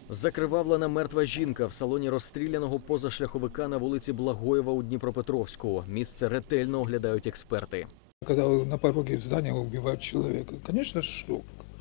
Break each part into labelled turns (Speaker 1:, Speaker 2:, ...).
Speaker 1: Закривавлена мертва жінка в салоні розстріляного позашляховика на вулиці Благоєва у Дніпропетровську. Місце ретельно оглядають експерти.
Speaker 2: Когда на пороге здания убивают человека, конечно, шок.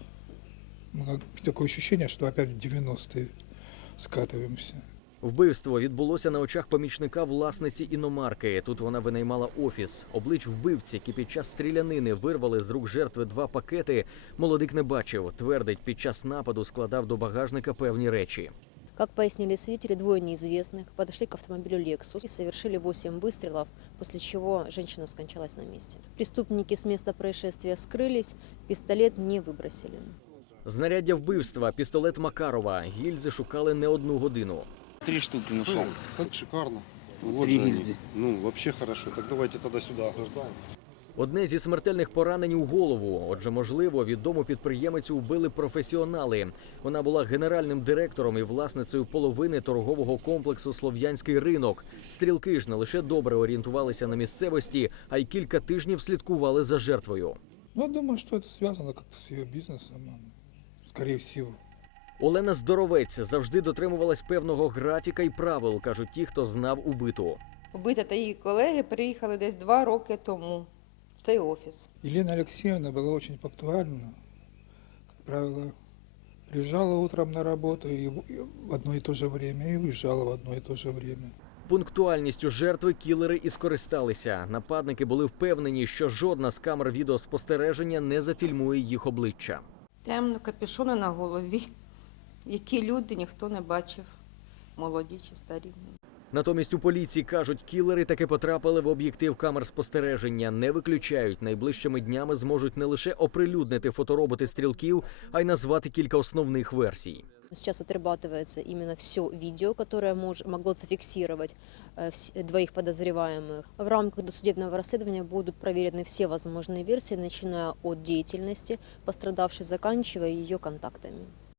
Speaker 2: Такое ощущение, что опять в 90-е скатываемся.
Speaker 1: Вбивство відбулося на очах помічника власниці іномарки. Тут вона винаймала офіс. Облич вбивці, які під час стрілянини вирвали з рук жертви 2 пакети, молодик не бачив. Твердить, під час нападу складав до багажника певні речі.
Speaker 3: Как пояснили свидетели, 2 неизвестных подошли к автомобилю «Лексус» и совершили 8 выстрелов, после чего женщина скончалась на месте. Преступники с места происшествия скрылись, пистолет не выбросили.
Speaker 1: Знаряддя вбивства, пістолет Макарова. Гільзи шукали не 1 годину.
Speaker 4: 3 штуки нашел.
Speaker 5: Как шикарно.
Speaker 4: 3 гильзы.
Speaker 5: Ну, вообще хорошо. Так давайте тогда сюда охлаждаем.
Speaker 1: Одне зі смертельних поранень у голову. Отже, можливо, відому підприємицю вбили професіонали. Вона була генеральним директором і власницею половини торгового комплексу «Слов'янський ринок». Стрілки ж не лише добре орієнтувалися на місцевості, а й кілька тижнів слідкували за жертвою.
Speaker 2: Ну, думаю, что это связано как-то с ее бизнесом, скорее всего.
Speaker 1: Олена Здоровець завжди дотримувалась певного графіка і правил, кажуть ті, хто знав убиту.
Speaker 6: Убита та її колеги приїхали десь 2 роки тому в цей офіс.
Speaker 2: Елена Алексеевна была очень пунктуальна. Как правило, приезжала утром на работу и в одно и то же время, и уезжала в одно и то же время.
Speaker 1: Пунктуальністю жертви кілери і скористалися. Нападники були впевнені, що жодна з камер відеоспостереження не зафільмує їх обличчя.
Speaker 6: Темно, капюшони на голові. Які люди ніхто не бачив, молоді чи старі.
Speaker 1: Натомість у поліції кажуть, кілери таки потрапили в об'єктив камер спостереження. Не виключають, найближчими днями зможуть не лише оприлюднити фотороботи стрілків, а й назвати кілька основних версій.
Speaker 3: Сейчас отрабатывается именно все видео, которое могло зафиксировать 2 подозреваемых. В рамках досудебного расследования будут проверены все возможные версии, начиная от деятельности пострадавшей, заканчивая ее контактами.